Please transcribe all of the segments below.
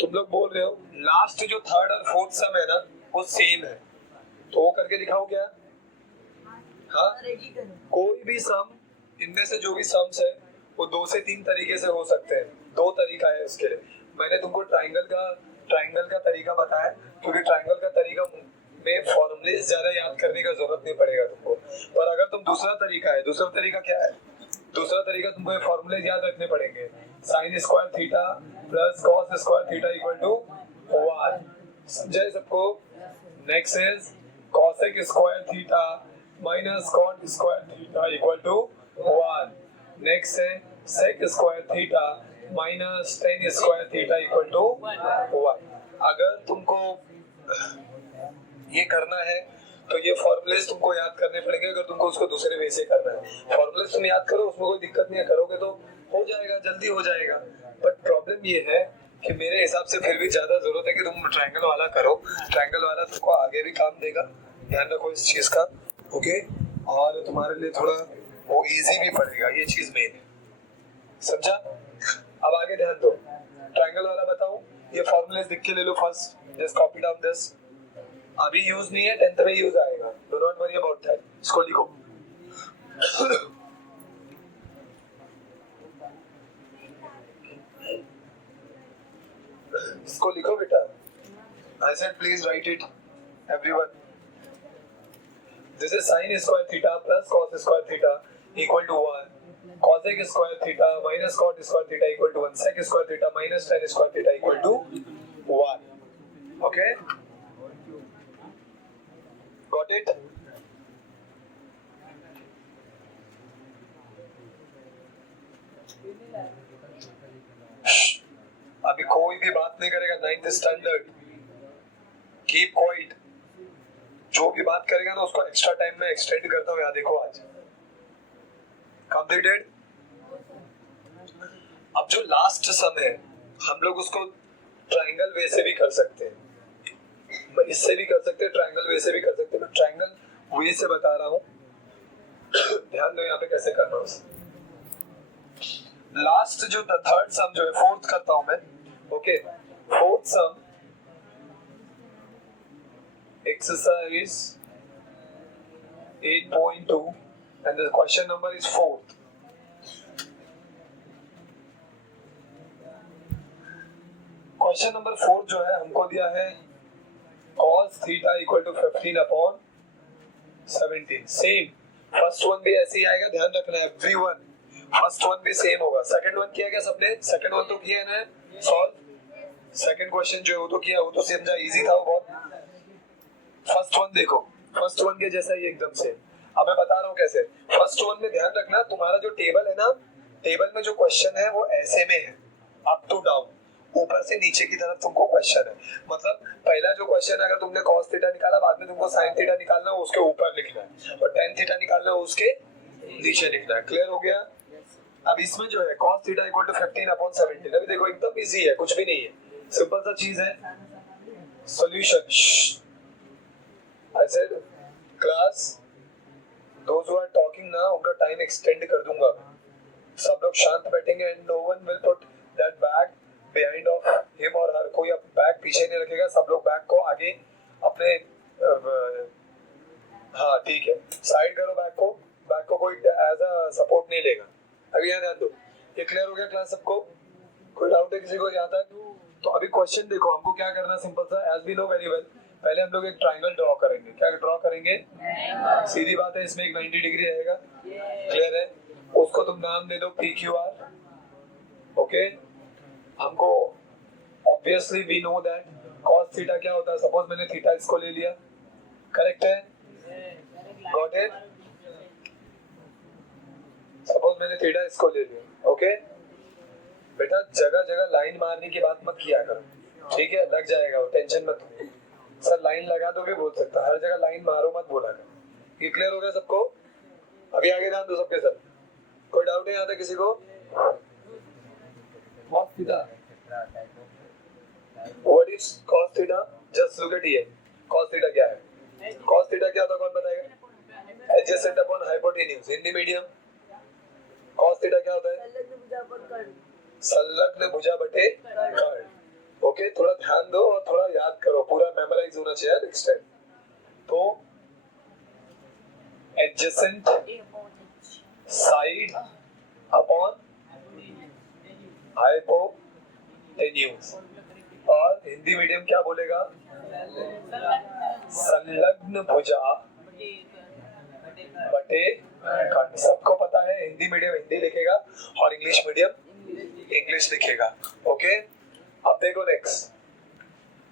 तुम लोग बोल रहे हो लास्ट जो थर्ड और फोर्थ सम है ना वो सेम है, तो वो करके दिखाओ क्या? हाँ, कोई भी सम इनमें से जो भी सम्स है वो 2 से 3 तरीके से हो सकते हैं। 2 तरीका है इसके लिए। मैंने तुमको ट्राइंगल का तरीका बताया क्योंकि ट्राइंगल का तरीका में फॉर्मूले ज्यादा याद करने का जरूरत नहीं पड़ेगा तुमको। पर अगर तुम दूसरा तरीका क्या है? दूसरा तरीका तुमको ये फॉर्मूले याद रखने पड़ेंगे। Sine square theta plus cos square theta equal to 1। समझे सबको? Next is cosec square theta minus cot square theta equal to 1। Next है sec square theta minus tan square theta equal to 1। अगर तुमको ये करना है तो ये फॉर्मूलेस तुमको याद करने पड़ेंगे। अगर तुमको उसको दूसरे वे से करना है, फॉर्मूलेस तुम याद करो, उसमें कोई दिक्कत नहीं है, करोगे तो हो जाएगा, जल्दी हो जाएगा। बट प्रॉब्लम ये है कि मेरे हिसाब से फिर भी ज्यादा जरूरत है कि तुम ट्रायंगल वाला करो। ट्रायंगल वाला तुमको आगे भी काम देगा, ध्यान रखो इस चीज का। ओके, और तुम्हारे लिए थोड़ा वो इजी भी पड़ेगा, ये चीज मेन है, समझा? अब आगे ध्यान दो, ट्रायंगल वाला बताऊं, ये फॉर्मूलेस लिख के ले लो first, just copy down this. अभी यूज नहीं है, 10th में यूज आएगा, do not worry about that. इसको लिखो इसको लिखो बेटा। I said please write it everyone. This is sin square theta plus cos square theta equal to 1. Cosec square theta minus cot square theta equal to 1. Sec square theta minus tan square theta equal to 1. Okay? Got it? अभी कोई भी बात नहीं करेगा, 9th standard, keep quiet. जो भी बात करेगा ना उसको एक्स्ट्रा टाइम में एक्सटेंड करता हूँ, यहाँ देखो आज कंप्लीटेड। अब जो लास्ट सम है हम लोग उसको ट्रायंगल वे से भी कर सकते हैं, इससे भी कर सकते हैं, ट्रायंगल वे से भी कर सकते हैं। मैं ट्रायंगल वे से बता रहा हूँ, ध्यान दो यहाँ पे कैसे करना है। लास्ट जो थर्ड सम जो है, फोर्थ करता हूं मैं। Okay, fourth sum exercise 8.2 and the question number is 4th. Question number 4 जो है हमको दिया है cos theta equal to 15 upon 17। Same first one भी ऐसे ही आएगा, ध्यान रखना एवरीवन। फर्स्ट वन भी सेम होगा। सेकंड वन किया क्या सबने? सेकंड वन तो किया है ना सॉल्व। सेकंड क्वेश्चन जो है वो तो किया, वो तो समझा, इजी था वो बहुत। फर्स्ट वन देखो, फर्स्ट वन के जैसा ही एकदम से। अब मैं बता रहा हूँ कैसे। फर्स्ट वन में ध्यान रखना, तुम्हारा जो टेबल है ना, टेबल में जो क्वेश्चन है वो ऐसे में है, अप टू डाउन, ऊपर से नीचे की तरफ तुमको क्वेश्चन है। मतलब पहला जो क्वेश्चन है, अगर तुमने cos थीटा निकाला, बाद में तुमको sin थीटा निकालना है, उसके ऊपर लिखना है, और tan थीटा निकालना है, उसके नीचे लिखना है। क्लियर हो गया? अब इसमें जो है cos theta equal to 15 upon 17, अभी देखो एकदम इजी है, कुछ भी नहीं है, सिंपल सा चीज है। Solution, I said class those who are talking ना, उनका टाइम एक्सटेंड कर दूंगा। सब लोग शांत बैठेंगे and no one will put that bag behind of him or her. कोई अब बैग पीछे नहीं रखेगा, सब लोग बैग को आगे अपने हाँ ठीक है, साइड करो बैग को कोई एज अ सपोर्ट नहीं लेगा। अभी यहाँ ध्यान दो, ये क्लियर हो गया क्लास सबको? कोई डाउट है किसी को यहाँ तक? तो अभी क्वेश्चन देखो, हमको क्या करना है, सिंपल सा, as we know very well. पहले हम लोग एक ट्रायंगल ड्रॉ करेंगे। क्या ड्रॉ करेंगे? सीधी बात है, इसमें एक 90 डिग्री रहेगा, क्लियर है? उसको तुम नाम दे दो PQR। ओके, हमको obviously we know that cos theta क्या होता है। सपोज मैंने थीटा इसको ले लिया, करेक्ट है? Got it? सपोज मैंने थीटा इसको ले लिया, ओके बेटा, जगह जगह लाइन मारने की बात मत किया करो, ठीक है? लग जाएगा वो, टेंशन मत लो। सर लाइन लगा दो भी बोल सकता, हर जगह लाइन मारो मत बोला कर। ये क्लियर हो गया सबको? अभी आगे ध्यान दो सबके सब। कोई डाउट है यहाँ तक किसी को? cos theta, what is cos theta? Just look at here, cos theta क्या है? cos थीटा क्या होता है, कौन बताएगा? Adjacent upon hypotenuse. Hindi medium, cos theta क्या होता है? संलग्न भुजा बटे कर्ण। ओके, थोड़ा ध्यान दो और थोड़ा याद करो, पूरा मेमोराइज होना चाहिए नेक्स्ट टाइम। तो एडजेसेंट साइड अपॉन हाइपोटेन्यूज, और हिंदी मीडियम क्या बोलेगा? संलग्न भुजा बटे खंड। सबको पता है हिंदी मीडियम हिंदी लिखेगा और इंग्लिश मीडियम इंग्लिश लिखेगा। ओके, अब देखो नेक्स्ट,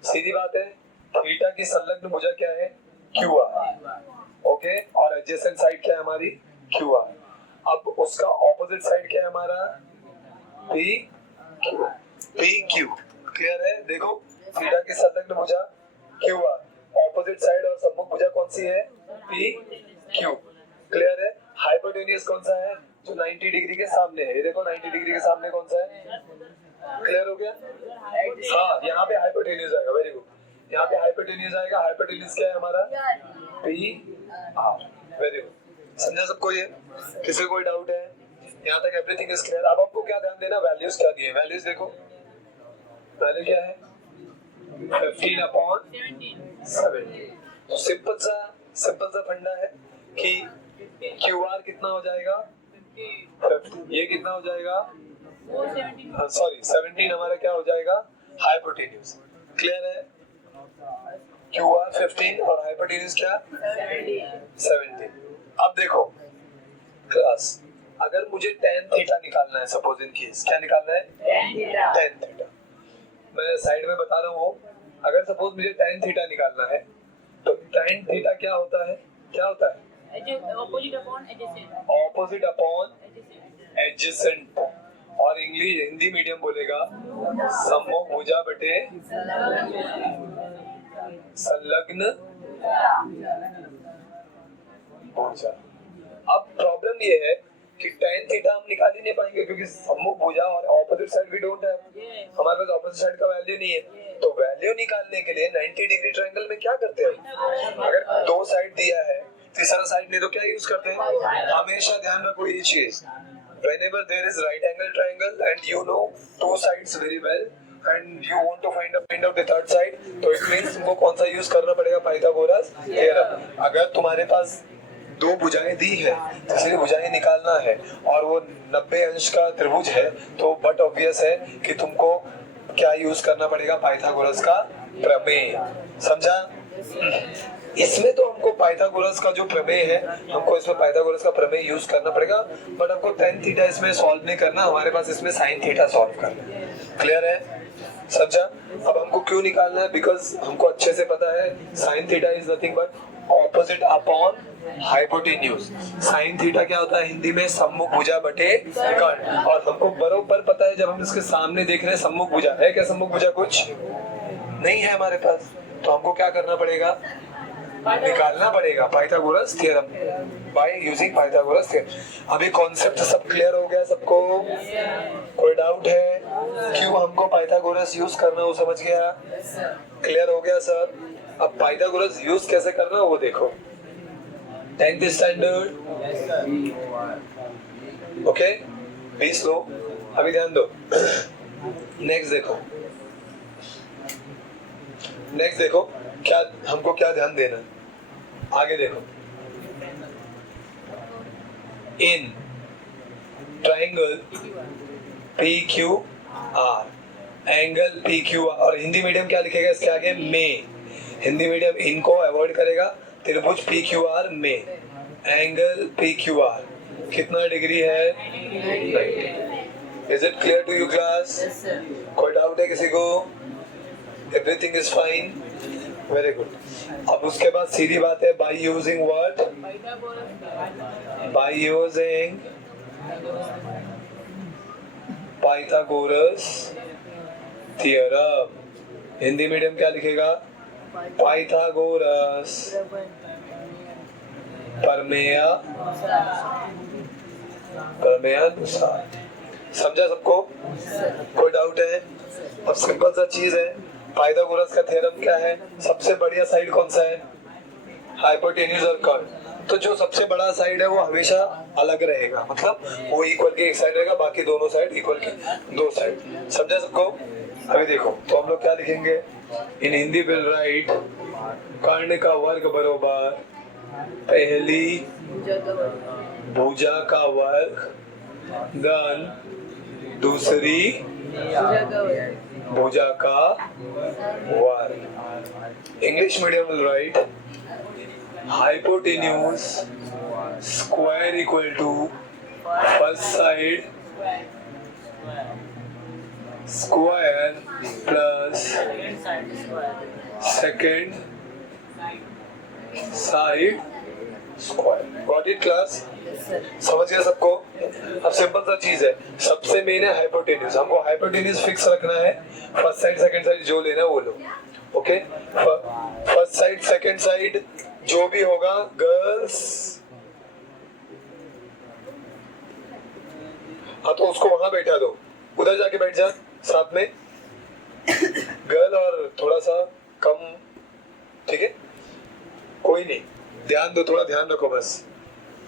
सीधी बात है, थीटा की संलग्न भुजा क्या है? Q R. ओके, और एडजेसेंट साइड क्या है हमारी? Q R. अब उसका ऑपोजिट साइड क्या है हमारा? P Q. क्लियर है? देखो, थीटा की संलग्न भुजा क्यू आर, ऑपोजिट साइड और सम्मुख भुजा कौन सी है? P Q. क्लियर है? हाइपोटेन्यूज कौन सा है? जो 90 डिग्री के सामने है। ये देखो 90 डिग्री के सामने कौन सा है? क्लियर हो गया? हाँ, यहाँ पे हाइपोटेन्यूज आएगा। वेरी गुड, यहाँ पे हाइपोटेन्यूज आएगा। हाइपोटेन्यूज क्या है हमारा? P R. वेरी गुड, समझा सबको? ये किसी कोई डाउट है? यहाँ तक एवरीथिंग इज क्लियर। अब आपको क्या ध्यान देना, वैल्यूज क्या दिए? वैल्यूज देखो, वैल्यू क्या है? 15 अपॉन 70। तो सिंपल सा फंडा है कि क्यू आर कितना हो जाएगा? 50। ये कितना हो जाएगा? सॉरी 17 हमारा क्या हो जाएगा? हाइपोटेन्यूज। क्लियर है? क्यू आर 15 और हाइपोटेन्यूज क्या? 17। अब देखो क्लास, अगर मुझे tan थीटा निकालना है, सपोज इन केस क्या निकालना है? tan theta. मैं साइड में बता रहा हूँ, अगर सपोज मुझे tan थीटा निकालना है तो tan थीटा क्या होता है? क्या होता है? ऑपोजिट अपॉन एडजेसेंट, और इंग्लिश हिंदी मीडियम बोलेगा सम्मुख भुजा बटे संलग्न भुजा। अब प्रॉब्लम ये है कि tan थीटा हम निकाल ही नहीं पाएंगे क्योंकि सम्मुख भुजा और opposite side we don't have, हमारे पास ऑपोजिट साइड का वैल्यू नहीं है। तो वैल्यू निकालने के लिए 90 डिग्री ट्रायंगल में क्या करते हैं? अगर दो साइड दिया है, तीसरा साइड नहीं तो क्या यूज करते हैं? हमेशा ध्यान रखो ये चीज, whenever there is right angle triangle and you know two sides very well and you want to find out the third side, तो it means तुमको कौन सा यूज करना पड़ेगा? Pythagoras theorem. अगर तुम्हारे पास दो भुजाएं दी है, तीसरी भुजाएं निकालना है और वो 90 अंश का त्रिभुज है, तो बट ऑब्वियस है कि तुमको क्या यूज करना पड़ेगा? पाइथागोरस का प्रमेय। समझा? इसमें तो हमको पाइथागोरस का जो प्रमेय है, हमको इसमें पाइथागोरस का प्रमेय यूज करना पड़ेगा, बट हमको tan थीटा इसमें सॉल्व नहीं करना, हमारे पास इसमें sin थीटा सॉल्व करना है। क्लियर है? समझा? अब हमको क्यों निकालना है? बिकॉज हमको अच्छे से पता है sin theta is nothing but opposite upon hypotenuse. sin theta क्या होता है हिंदी में? सम्मुख भुजा बटे कर्ण। और हमको बरोबर पता है, जब हम इसके सामने देख रहे हैं सम्मुख भुजा है क्या? सम्मुख भुजा कुछ नहीं है हमारे पास, तो हमको क्या करना पड़ेगा? निकालना पड़ेगा Pythagoras theorem, bye using Pythagoras theorem. अभी कॉन्सेप्ट सब क्लियर हो गया सबको? कोई डाउट है? क्यों हमको पाइथागोरस यूज करना वो समझ गया? क्लियर हो गया सर? अब पाइथागोरस यूज कैसे करना वो देखो, 10th standard. Okay, be slow, अभी ध्यान दो। नेक्स्ट देखो क्या हमको क्या ध्यान देना है? आगे देखो, in triangle P Q are, angle P Q are, और हिंदी मीडियम क्या लिखेगा इसके आगे? में। हिंदी मीडियम इनको अवॉइड करेगा। त्रिभुज पी क्यू आर में एंगल पी क्यू आर कितना डिग्री है? 90। Is it clear to you class? कोई डाउट है किसी को? Everything is fine, very good. अब उसके बाद सीधी बात है, by using what? By using Pythagoras theorem. Hindi medium क्या लिखेगा? पाइथागोरस प्रमेयानुसार। समझा सबको? कोई डाउट है? अब सिंपल सा चीज है, पाइथागोरस का थ्योरम क्या है? सबसे बढ़िया साइड कौन सा है? हाइपोटेन्यूज और कर्व। तो जो सबसे बड़ा साइड है वो हमेशा अलग रहेगा, मतलब वो इक्वल की एक साइड रहेगा, बाकी दोनों साइड इक्वल की दो साइड। समझा सबको? अभी देखो तो हम लोग क्या लिखेंगे इन हिंदी विल राइट कर्ण का वर्ग बरोबर पहली भुजा का वर्ग धन दूसरी भुजा का वर्ग। English medium will write hypotenuse square equal to first side square plus second side square. Got it class? समझ गया सबको? अब सिंपल सा चीज है, सबसे मेन है हाइपोटेन्यूज। हमको हाइपोटेन्यूज फिक्स रखना है, फर्स्ट साइड सेकंड साइड जो लेना है वो लो। Okay, first side second side जो भी होगा गर्ल्स, हाँ तो उसको वहां बैठा दो, उधर जाके बैठ जा साथ में गर्ल और थोड़ा सा कम, ठीक है? कोई नहीं, ध्यान दो, थोड़ा ध्यान रखो बस।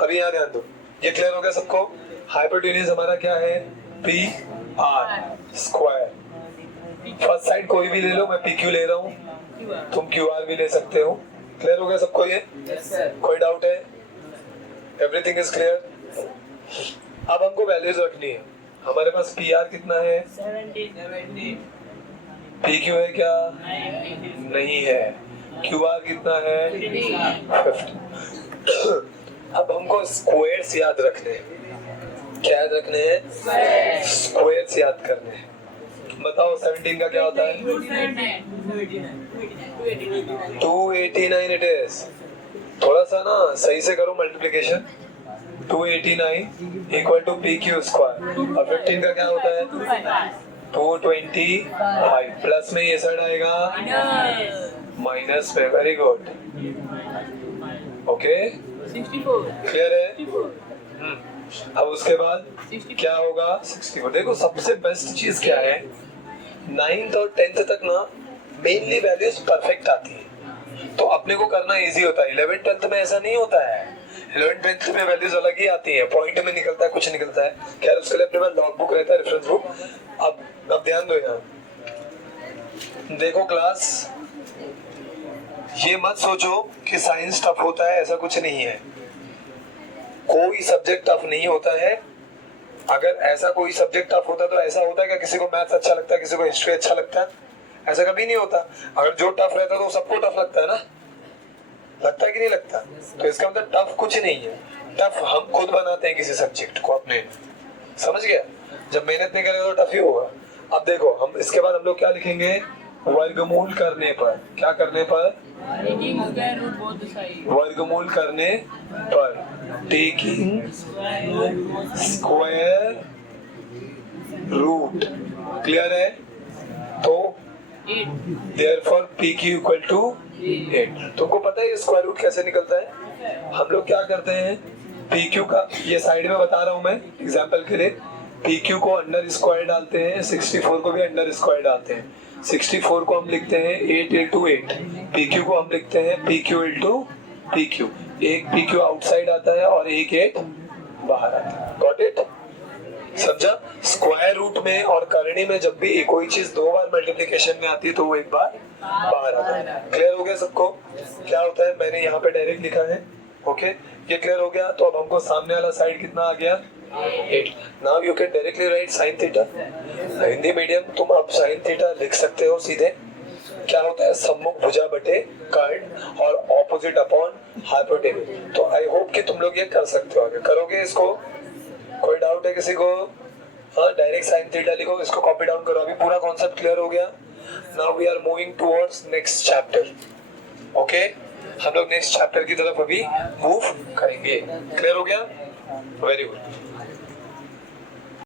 अभी यहाँ ध्यान दो, ये क्लियर हो गया सबको? हाइपोटेन्यूज हमारा क्या है? P R square. First side कोई भी ले लो, मैं पी क्यू ले रहा हूँ, तुम क्यू आर भी ले सकते हो। क्लियर हो गया सबको ये? कोई डाउट है? Everything is clear? अब हमको वैल्यूज रखनी है। हमारे पास पी आर कितना है? 70। पी क्यू है क्या? नहीं है। क्यू आर कितना है? 50। अब हमको स्क्वायर्स याद रखने हैं। क्या याद रखने हैं? स्क्वायर्स याद करने हैं। बताओ 17 का क्या होता है? 289 इट इज। थोड़ा सा ना सही से करो multiplication. 289 equal to P Q square और 15 का क्या होता है? 225 प्लस में ये साइड आएगा माइनस में। वेरी गुड, ओके, 64 क्लियर है? अब उसके बाद क्या होगा? 64। देखो सबसे बेस्ट चीज क्या है, 9th और 10th तक ना मेनली वैल्यूज परफेक्ट आती है, तो अपने को करना इजी होता है। 11th 12th में ऐसा नहीं होता है। 11th 12th में वैल्यूज अलग ही आती है, पॉइंट में निकलता है, कुछ निकलता है। खैर उसके लिए अपने पास लॉग बुक रहता है, रेफरेंस बुक। अब ध्यान दो यहाँ, देखो क्लास, ये मत सोचो कि साइंस टफ होता है, ऐसा कुछ नहीं है। कोई सब्जेक्ट टफ नहीं होता है। अगर ऐसा कोई सब्जेक्ट टफ होता तो ऐसा होता है क्या किसी को मैथ्स अच्छा लगता है, किसी को हिस्ट्री अच्छा लगता है? ऐसा कभी नहीं होता। अगर जो टफ रहता है तो सबको टफ लगता है ना, लगता है कि नहीं लगता? तो इसका मतलब टफ कुछ नहीं है, टफ हम खुद बनाते हैं किसी सब्जेक्ट को अपने। समझ गया? जब मेहनत नहीं करेगा तो टफ ही होगा। अब देखो हम इसके बाद हम लोग क्या लिखेंगे? वर्गमूल करने पर। क्या करने पर? वर्गमूल करने पर टेकिंग स्क्वायर रूट। क्लियर है? तो therefore P Q equal to 8। तुमको पता है ये स्क्वायर रूट कैसे निकलता है? हम लोग क्या करते हैं, पी क्यू का ये साइड में बता रहा हूं मैं एग्जाम्पल के लिए। पी क्यू को अंडर स्क्वायर डालते हैं, 64 को भी अंडर स्क्वायर डालते हैं। 64 को हम लिखते हैं 8 into 8। पी क्यू को हम लिखते हैं P Q into P Q. एक पी क्यू आउटसाइड आता है और एक 8 बाहर आता है। Got it? समझा? स्क्वायर रूट में और करनी में जब भी कोई चीज दो बार मल्टीप्लिकेशन में आती है तो वो एक बार बाहर आता है। क्लियर हो गया सबको? क्या होता है मैंने यहाँ पे डायरेक्ट लिखा है। ओके, ये क्लियर हो गया? तो अब हमको सामने वाला साइड कितना आ गया? 8। Now you can directly right sine theta. Hindi medium तुम अब साइन थीटा लिख सकते हो सीधे। क्या होता है? सम्मुख भुजा बटे कर्ण और ऑपोजिट अपॉन हाइपोटेन्यूज। तो आई होप कि तुम लोग ये कर सकते हो। आगे करोगे इसको? कोई डाउट है किसी को? हाँ, डायरेक्ट साइन थीटा लिखो, इसको कॉपी डाउन करो। अभी पूरा कॉन्सेप्ट क्लियर हो गया। Now we are moving towards next chapter. Okay, हम लोग नेक्स्ट चैप्टर की तरफ अभी मूव करेंगे। क्लियर हो गया? Very good.